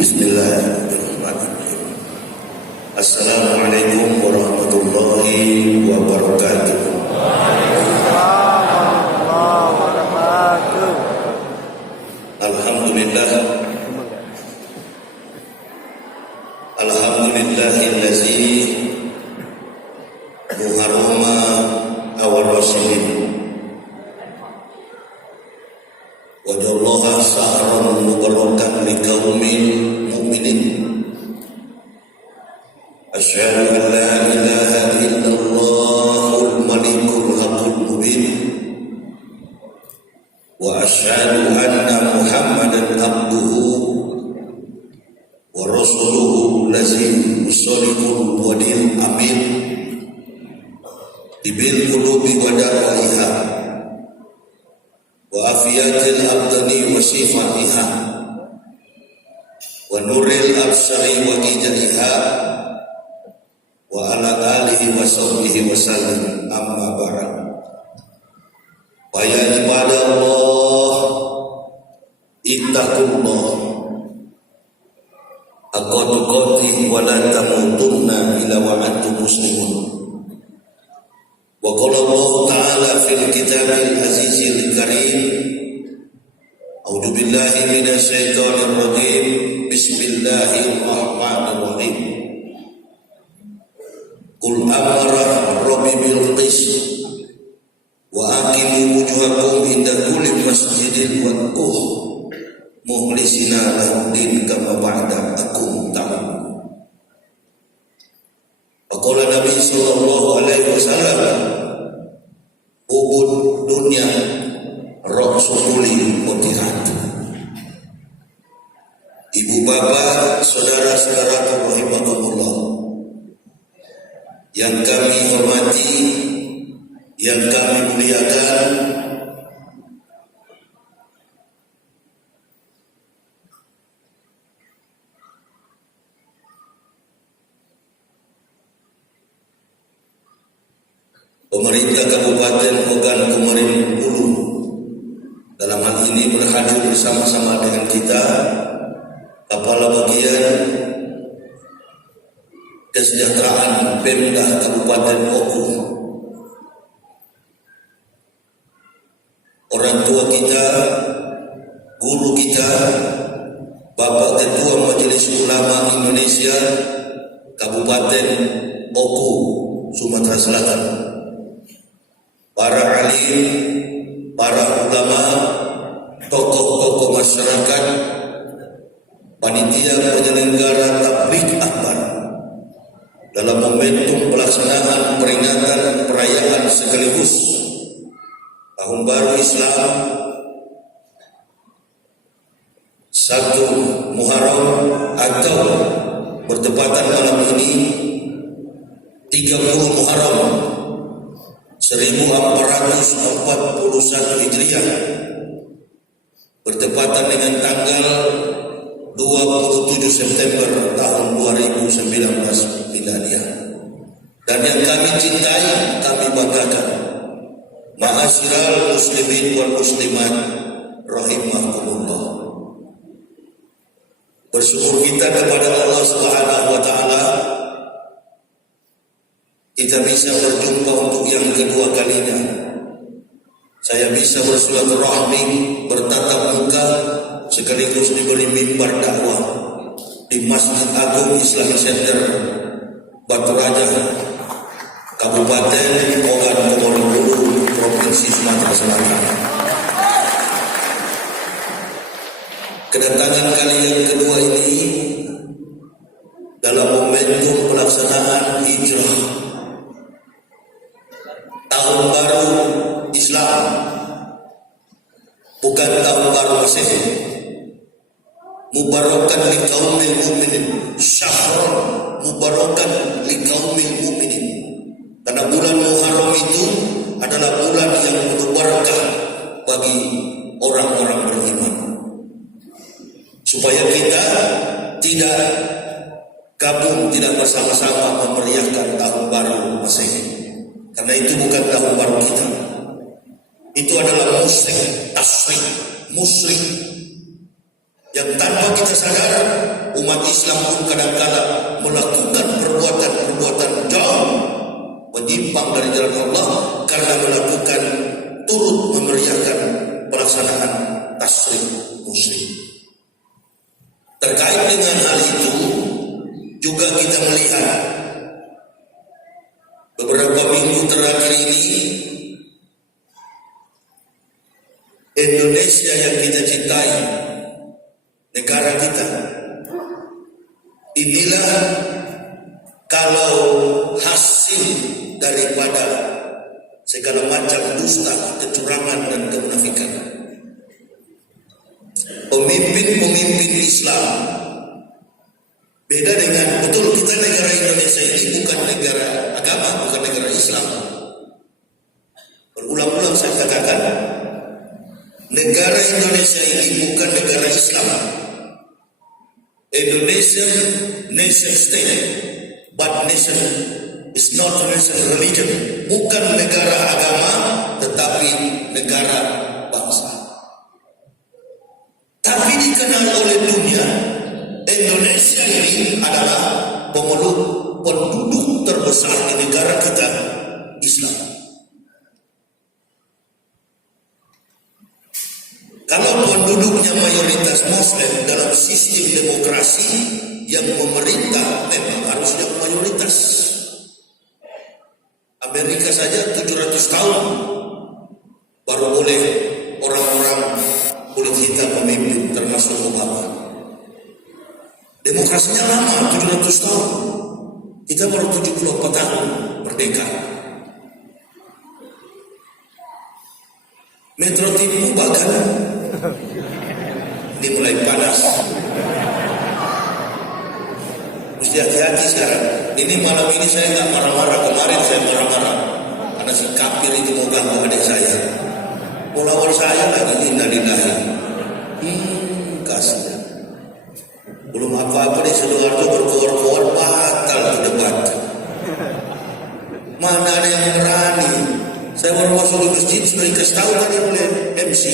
Bismillahirrahmanirrahim. Assalamualaikum warahmatullahi wabarakatuh. Alhamdulillah. Alhamdulillahillazi muharrama awal rasulin wa jallaha sahran mubarakan liqaumin mu'minin. Asyhadu an la ilaha illallahul malikul haqqul mubin wa asyhadu anna Muhammadan abduhu wa rasuluhu lazim musallikul wadil amin ibil qulubi wa daraiha wa afiyatil abdani wa sifatiha wa nuril absari wa hijaiha wa ala alihi wa sahbihi wa sallam. Amma ba'd. Wa ya ibadallah ittaqullah haqqa tuqatih wa la tamutunna illa wa antum muslimun. Wa qala Allah ta'ala fil kitabil azizil karim, a'udzu billahi minasy syaithanir rajim, bismillahirrahmanirrahim. Qul amara rabbi bil qist wa aqimu wujuhakum inda kulli masjidin wad'uh mukhlisina lahu-din kama ba'dakum ta'lamun. Faqala Nabi sallallahu alaihi wasallam, ubud dunya rasulul mutihat. Ibu bapak, saudara-saudara rahimakumullah, yang kami hormati, yang kami muliakan, pemerintah Kabupaten Ogan Komering Ulu dalam hal ini berhadir bersama-sama dengan kita, Kepala Bagian Kesejahteraan Pemda Kabupaten Oku, orang tua kita, guru kita, Bapak Ketua Majelis Ulama Indonesia Kabupaten Oku, Sumatera Selatan, para alim, para ulama, tokoh-tokoh masyarakat, panitia penyelenggara tabligh akbar dalam momentum pelaksanaan peringatan perayaan sekaligus Tahun Baru Islam 1 Muharram atau bertepatan malam ini 30 Muharram 1441 Hijriah bertepatan dengan tanggal 27 September tahun 2019 Miladiah. Dan yang kami cintai, kami banggakan, ma'asyiral muslimin wal muslimat rahimakumullah, bersyukur kita kepada Allah Subhanahu wa taala kita bisa berjumpa untuk yang kedua kalinya. Saya bisa bersilaturahmi, bertatap muka, sekaligus diberi mimbar dakwah di Masjid Agung Islamic Center Batu Raja, Kabupaten Ogan Komering Ulu, Provinsi Sumatera Selatan. Kedatangan kali yang kedua ini dalam momentum pelaksanaan hijrah Tahun Baru Islam, bukan Tahun Baru Masehi. Mubarakan liqaumil mu'minin, syahrul mubarakan liqaumil mu'minin. Karena bulan Muharram itu adalah bulan yang penuh barakah bagi orang-orang beriman. Supaya kita tidak gabung, tidak bersama-sama memeriahkan Tahun Baru Masehi. Karena itu bukan Tahun Baru kita. Itu adalah musyrik, tasrik, musyrik yang tanpa kita sadar umat Islam pun kadang-kala melakukan perbuatan-perbuatan jauh menyimpang dari jalan Allah karena melakukan turut memeriahkan pelaksanaan tasrik muslim. Terkait dengan hal itu juga kita melihat beberapa minggu terakhir ini Indonesia yang kita cintai, negara kita, inilah kalau hasil daripada segala macam dusta, kecurangan dan kemunafikan. Pemimpin-pemimpin Islam beda dengan, betul kita negara Indonesia ini bukan negara agama, bukan negara Islam. Berulang-ulang saya katakan, negara Indonesia ini bukan negara Islam. Indonesia nation state, but nation is not a nation religion. Bukan negara agama, tetapi negara bangsa. Tapi dikenal oleh dunia, Indonesia ini adalah pemeluk penduduk terbesar di negara kita, Islam. Kalau penduduknya mayoritas Muslim dalam sistem demokrasi yang memerintah memang harusnya mayoritas. Amerika saja 700 tahun baru boleh orang-orang kulit hitam memimpin, termasuk Obama. Demokrasinya lama, 700 tahun. Kita baru 74 tahun merdeka. Metro TV bahkan ini mulai panas. Mesti hati-hati sekarang. Ini malam ini saya nggak marah-marah. Kemarin saya marah-marah karena si kafir itu mau ganggu adik saya. Mau lawan saya lagi, innalillahi. Kasihan. Belum apa-apa di Sidoarjo berkoar-koar batal ke debat. Mana ada yang berani? Saya baru masuk di masjid sudah dikasih tahu tadi oleh MC.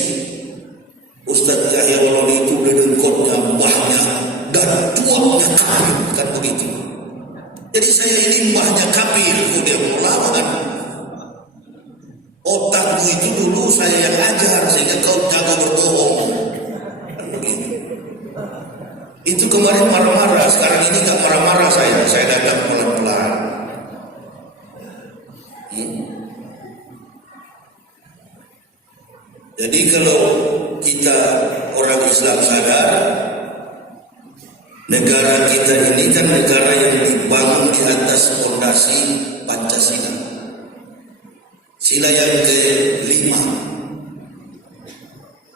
Ustadz Yahya Waloni itu dedengkotnya mbahnya dan tuanya kafir, kan begitu. Jadi saya ini mbahnya kafir, kemudian melawan. Otakmu itu dulu saya yang ajar sehingga kau jago berbohong, kan begitu. Itu kemarin marah-marah, sekarang ini nggak marah-marah saya datang pelan-pelan. Jadi kalau kita orang Islam sadar, negara kita ini kan negara yang dibangun di atas fondasi Pancasila. Sila yang ke-5.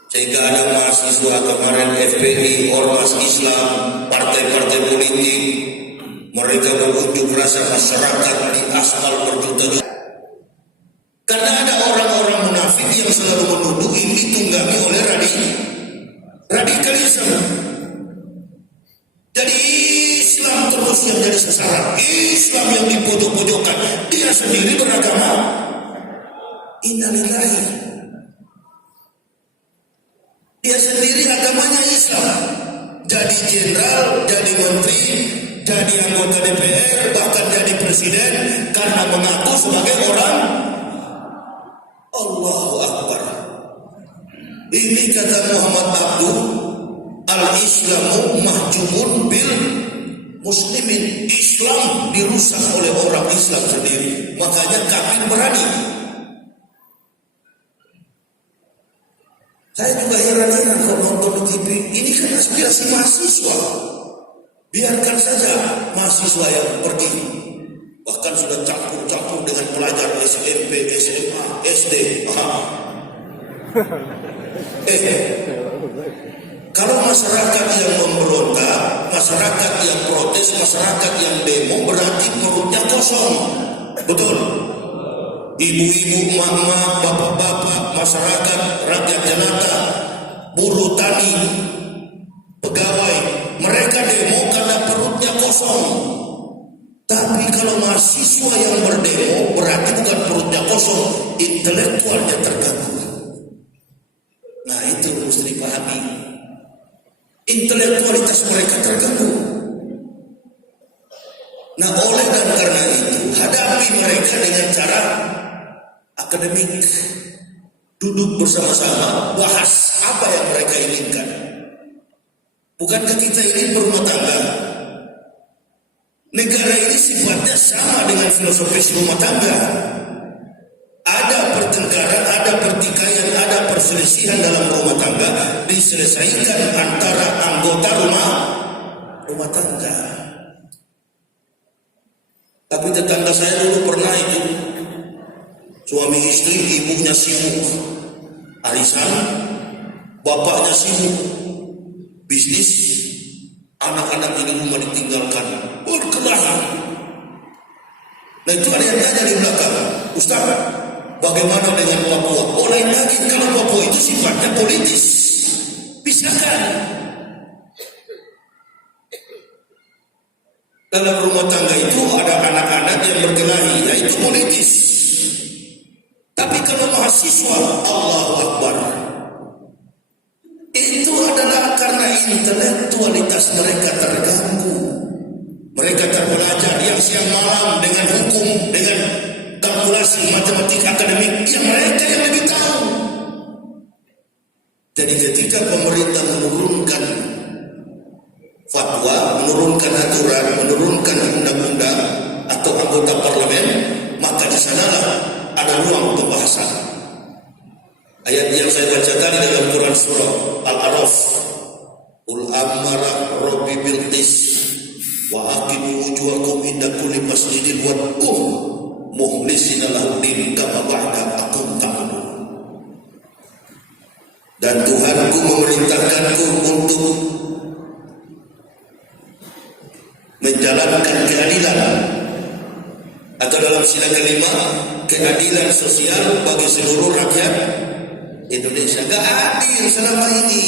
Sehingga ada mahasiswa kemarin FPI, Ormas Islam, partai-partai politik, mereka berunjuk rasa masyarakat di aspal berjuta-juta. Karena ada orang-orang munafik yang selalu menuduh ini ditunggangi oleh radikalisme. Jadi Islam terus yang jadi sasaran, Islam yang dipojok-pojokkan, dia sendiri beragama. Innalillahi. Dia sendiri agamanya Islam. Jadi jenderal, jadi menteri, jadi anggota DPR, bahkan jadi presiden karena mengaku sebagai orang. Allahu Akbar. Ini kata Muhammad Abduh, al-Islamu mahjumun bil muslimin. Islam dirusak oleh orang Islam sendiri. Makanya kafir berani. Saya juga heran-heran kalau nonton di TV. Ini kan aspirasi mahasiswa. Biarkan saja mahasiswa yang pergi. Bahkan sudah campur-campur dengan pelajar SMP, SMA, SD. Kalau masyarakat yang memberontak, masyarakat yang protes, masyarakat yang demo, berarti perutnya kosong. Betul? Ibu-ibu, mama, bapak-bapak, masyarakat, rakyat jelata, buruh tani, pegawai, mereka demo karena perutnya kosong. Tapi kalau mahasiswa yang berdemo, berarti bukan perutnya kosong, intelektualnya terganggu. Nah itu mesti dipahami. intelektualitas mereka terganggu. Nah, oleh dan karena itu, hadapi mereka dengan cara akademik. Duduk bersama-sama, bahas apa yang mereka inginkan. Bukankah kita ingin berumah tangga? Negara ini sifatnya sama dengan filosofis rumah tangga. Ada pertengkaran, ada pertikaian, ada perselisihan dalam rumah tangga, diselesaikan antara anggota rumah tangga. Tapi tetangga saya dulu pernah itu, suami istri, ibunya sibuk arisan, bapaknya sibuk bisnis, anak-anak di rumah ditinggalkan, berkelahi. Nah, itu ada yang tanya di belakang, Ustaz, bagaimana dengan Papua? Oh, lain lagi, kalau Papua itu sifatnya politis. Bisakah dalam rumah tangga itu ada anak-anak yang berkelahi? Ya, itu politis. Tapi kalau mahasiswa, Allahu Akbar, itu adalah karena intelektualitas mereka terganggu. Mereka terbelajar yang siang malam dengan hukum, dengan kalkulasi, matematik, akademik, yang mereka yang lebih tahu. Jadi ketika pemerintah menurunkan fatwa, menurunkan aturan, menurunkan undang-undang atau anggota parlemen, maka di sanalah ada ruang pembahasan. Ayat yang saya baca tadi dalam Quran surah Al-A'raf, Qul amara rabbi bil qis wa aqimu wujuhakum inda kulli masjidin wad'uhu mukhlisina lahu din kama ba'dakum ta'malun. Dan Tuhanku memerintahkanku untuk menjalankan keadilan, atau dalam sila kelima, keadilan sosial bagi seluruh rakyat Indonesia. Gak adil selama ini.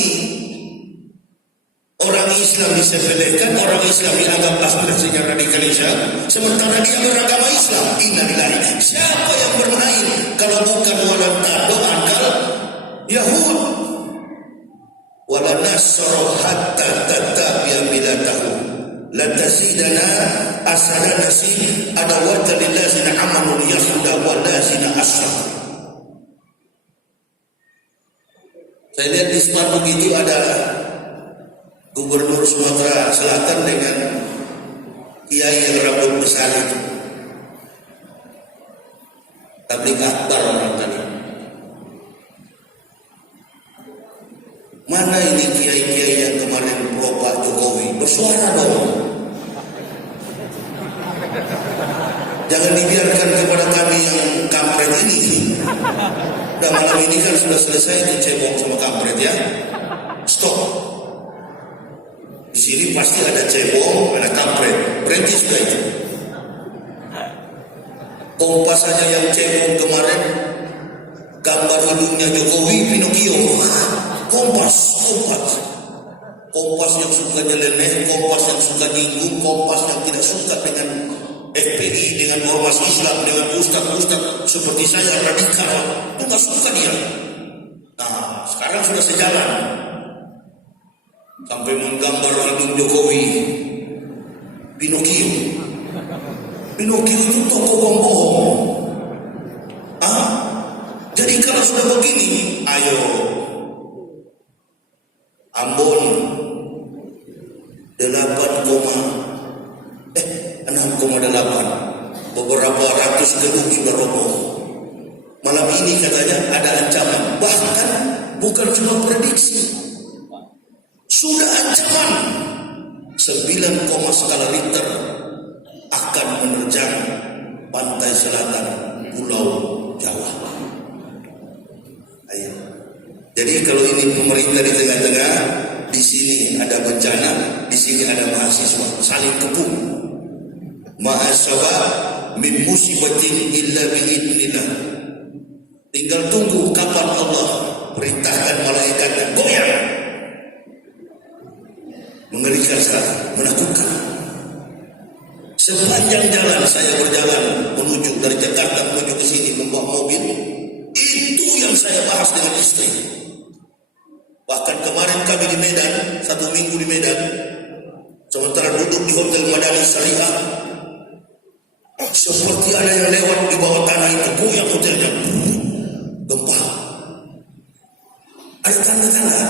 Orang Islam disepelekan, orang Islam dianggap aspirasinya radikalisme, sementara dia beragama Islam. Innalillahi. Siapa yang bermain kalau bukan walan tado akal Yahud? Wala nasra hatta tatabi'a millatahu la tazidana asala nasib adawatan lillazina amanu yahuda wallazina asyraku. Saya lihat di spanduk itu ada Gubernur Sumatera Selatan dengan kiai yang rambut besar itu. Tabligh akbar orang tadi. Mana ini kiai-kiai yang kemarin pro Pak Jokowi? Bersuara dong. Jangan dibiarkan kepada kami yang kampret ini. Udah malam ini kan sudah selesai dicebong sama kampret ya. Stop. Di sini pasti ada cebong, ada kampret. Berhenti sudah itu. Kompas saja yang cebong kemarin, gambar hidungnya Jokowi, Pinocchio. Kompas. Kompas yang suka nyeleneh, Kompas yang suka nyinggung, Kompas yang tidak suka dengan FPI, dengan ormas Islam, dengan ustaz-ustaz seperti saya radikal. Itu nggak suka dia. Nah, sekarang sudah sejalan. Sampai menggambar hidung Jokowi, Pinocchio. Pinocchio itu tokoh pembohong. Jadi kalau sudah begini, ayo Ambon 6,8, beberapa ratus gedung sudah roboh. Malam ini katanya ada ancaman, bahkan bukan cuma prediksi, sudah ancaman 9, skala Richter akan menerjang pantai selatan Pulau Jawa. Ayo. Jadi kalau ini pemerintah di tengah-tengah, di sini ada bencana, di sini ada mahasiswa, saling kepung. Ma'asaba min musibatin illa bi'idnillah. Tinggal tunggu kapan Allah perintahkan malaikatnya goyang. Mengerikan sekali, menakutkan. Sepanjang jalan saya berjalan menuju dari Jakarta menuju ke sini membawa mobil, itu yang saya bahas dengan istri. Bahkan kemarin kami di Medan, 1 minggu di Medan, sementara duduk di Hotel Madani Syariah, seperti ada yang lewat di bawah tanah itu, goyang hotelnya, gempa. Ada tanda-tanda.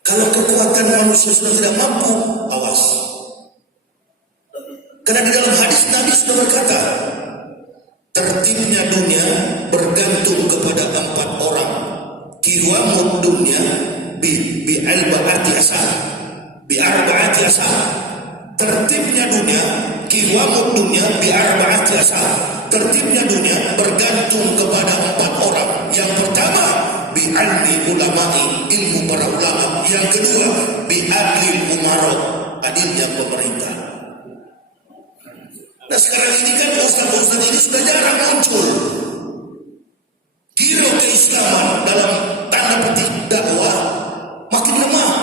Kalau kekuatan manusia sudah tidak mampu, awas. Karena di dalam hadis Nabi sudah berkata, tertibnya dunia bergantung kepada 4 orang. Qiwamud dunya bi'arba'ati asal. Tertibnya dunia, qiwamud dunya bi'arba'ati asal. Tertibnya dunia bergantung kepada 4 orang. Yang pertama, bi'almi ulama'i, ilmu para ulama. Yang kedua, bi'adlil umara, adilnya pemerintah. Nah sekarang ini kan ustaz-ustaz ini sudah jarang muncul. Giro keislaman dalam tanda petik dakwah makin lemah.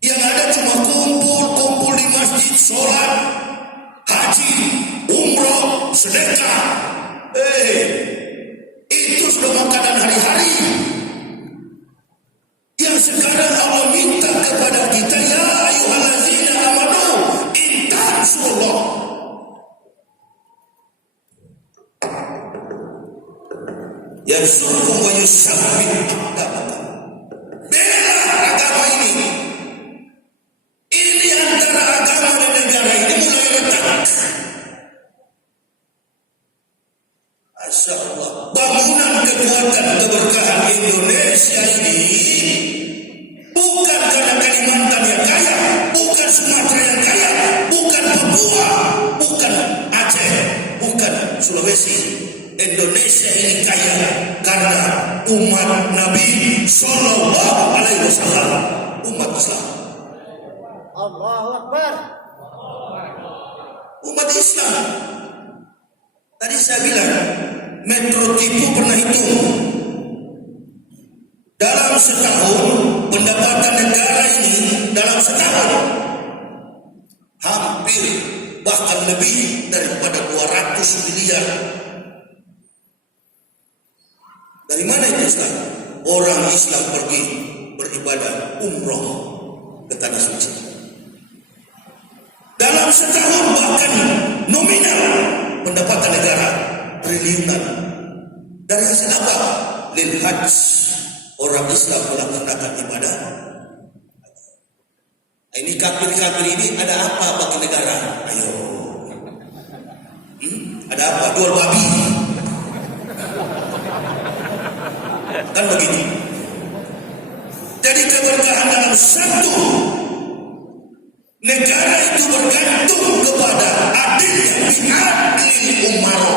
Yang ada cuma kumpul di masjid, sholat, haji, umroh, sedekah. Itu sudah makanan hari-hari. Yang sekarang Allah minta kepada kita, ya ayyuhallazina amanu intansurullah. Yansurkum wa yusabbit aqdamakum. Bela agama ini. Ini antara agama dan negara ini mulai retak. Masya Allah. Bangunan kekuatan keberkahan Indonesia ini bukan karena Kalimantan yang kaya, bukan Sumatera yang kaya, bukan Papua, bukan Aceh, bukan Sulawesi. Indonesia ini kaya karena umat Nabi Sallallahu Alaihi Wasallam, umat Islam. Allahu Akbar. Umat Islam. Tadi saya bilang, Metro TV pernah hitung. Dalam setahun, pendapatan negara ini dalam setahun hampir bahkan lebih daripada 200 miliar. Dari mana itu Islam? Orang Islam pergi beribadah umroh ke tanah suci. Dalam setahun bahkan nominal pendapatan negara triliunan. Dari hasil apa? Lil Hajj. Orang Islam melaksanakan ibadah. Ini kafir-kafir ini ada apa bagi negara? Ayo. Ada apa? Jual babi. Kan begitu. Jadi keberkahan dalam satu negara itu bergantung kepada adilnya bi'adlil umara,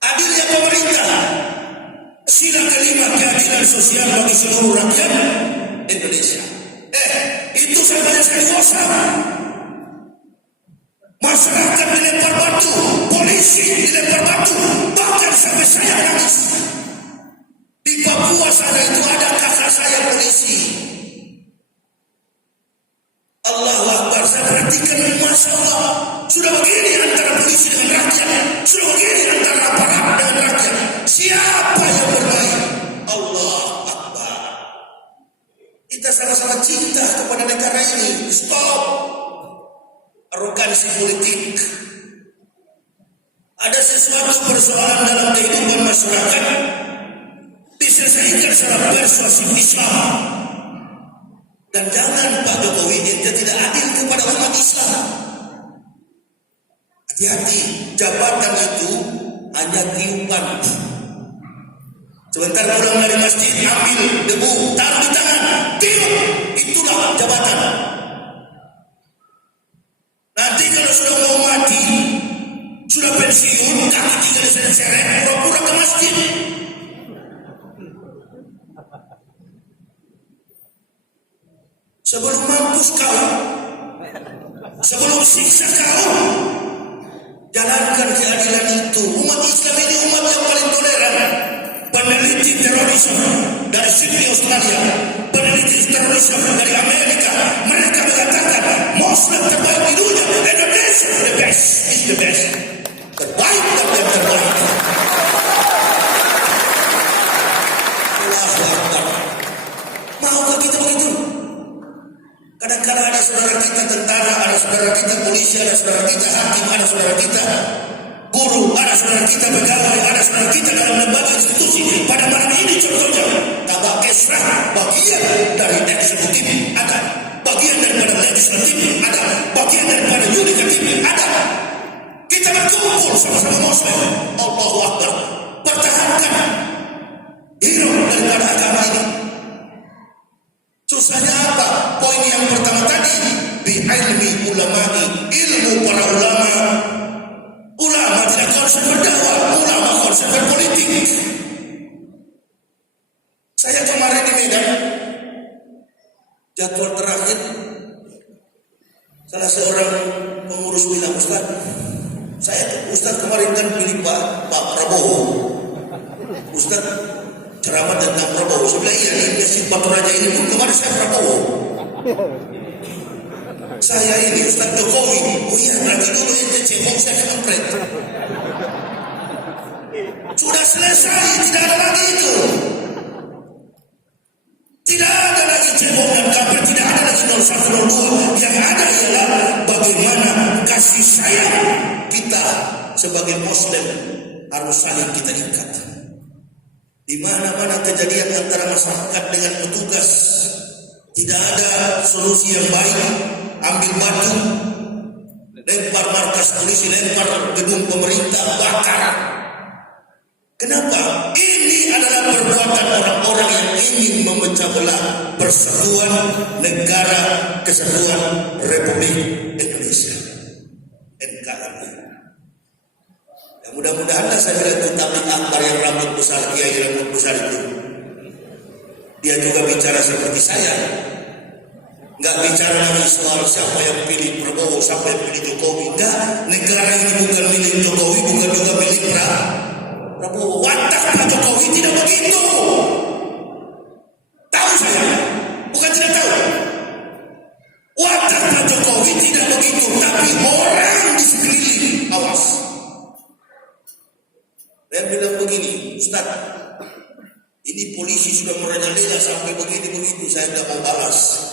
adilnya pemerintah. Sila kelima keadilan sosial bagi seluruh rakyat Indonesia. Itu saja saya WhatsApp. Masyarakat dilempar batu, polisi dilempar batu, bahkan sampai saya nangis. Di Papua sana itu ada kakak saya polisi. Allahu Akbar, saya perhatikan, Masya Allah, sudah begini antara polisi dengan rakyat, sudah begini antara aparat dengan rakyat. Siapa yang bermain? Allah Akbar. Kita sama-sama cinta kepada negara ini. Stop arogansi politik. Ada sesuatu persoalan dalam kehidupan masyarakat diselesaikan secara persuasif Islam. Dan jangan Pak Jokowi ente tidak adil kepada umat Islam. Hati-hati, jabatan itu hanya tiupan. Sebentar pulang dari masjid, ambil debu, taruh di tangan, tiup, itulah jabatan. Nanti kalau sudah mau mati, sudah pensiun, kaki tinggal diseret-seret, pura-pura ke masjid. Sebelum mampus kau, sebelum siksa kau, jalankan keadilan itu. Umat Islam ini umat yang paling toleran. Peneliti terorisme dari Sydney, Australia, peneliti terorisme dari Amerika, mereka mengatakan Muslim terbaik di dunia, Indonesia the best, is the best, terbaik dan yang terbaik. hakim, ada saudara kita guru, ada saudara kita pegawai, ada saudara kita dalam lembaga institusi. Pada malam ini contohnya, Tabak Kesrah, bagian dari eksekutif ada, bagian daripada legislatif ada, bagian daripada yudikatif ada. Kita berkumpul sama-sama Muslim. Allahu Akbar. Pertahankan hidup daripada agama ini. Susahnya apa? Poin yang pertama tadi, bi ilmi ulama'i, ilmu para ulama. Ulama tidak konsen berdakwah, ulama konsen berpolitik. Saya kemarin di Medan, jadwal terakhir, salah seorang pengurus bilang, Ustaz kemarin kan pilih Pak Prabowo. Ustaz ceramah tentang Prabowo. Saya bilang, iya nih, Yasin Batu Raja ini pun kemarin saya Prabowo. Saya ini Ustaz Jokowi. Oh iya, berarti dulu ente cebong saya kampret. Sudah selesai, tidak ada lagi itu. Tidak ada lagi cebong dan kampret, tidak ada lagi 0102. Yang ada ialah bagaimana kasih sayang kita sebagai Muslim harus saling kita ikat. Di mana-mana kejadian antara masyarakat dengan petugas, tidak ada solusi yang baik. Ambil batu, lempar markas polisi, lempar gedung pemerintah, bakar. Kenapa? Ini adalah perbuatan orang-orang yang ingin memecah belah persatuan negara kesatuan Republik Indonesia, NKRI. Ya, mudah-mudahan saya bilang itu Tablik Akbar yang rambut besar, kiai rambut besar itu, dia juga bicara seperti saya. Nggak bicara lagi soal siapa yang pilih Prabowo, siapa yang pilih Jokowi. Enggak, negara ini bukan milik Jokowi, bukan juga milik Prabowo. Watak Pak Jokowi tidak begitu. Tahu saya, bukan tidak tahu. Watak Pak Jokowi tidak begitu, tapi orang di sekeliling awas. Saya bilang begini, Ustaz, ini polisi sudah merajalela sampai begini-begitu, saya nggak mau balas.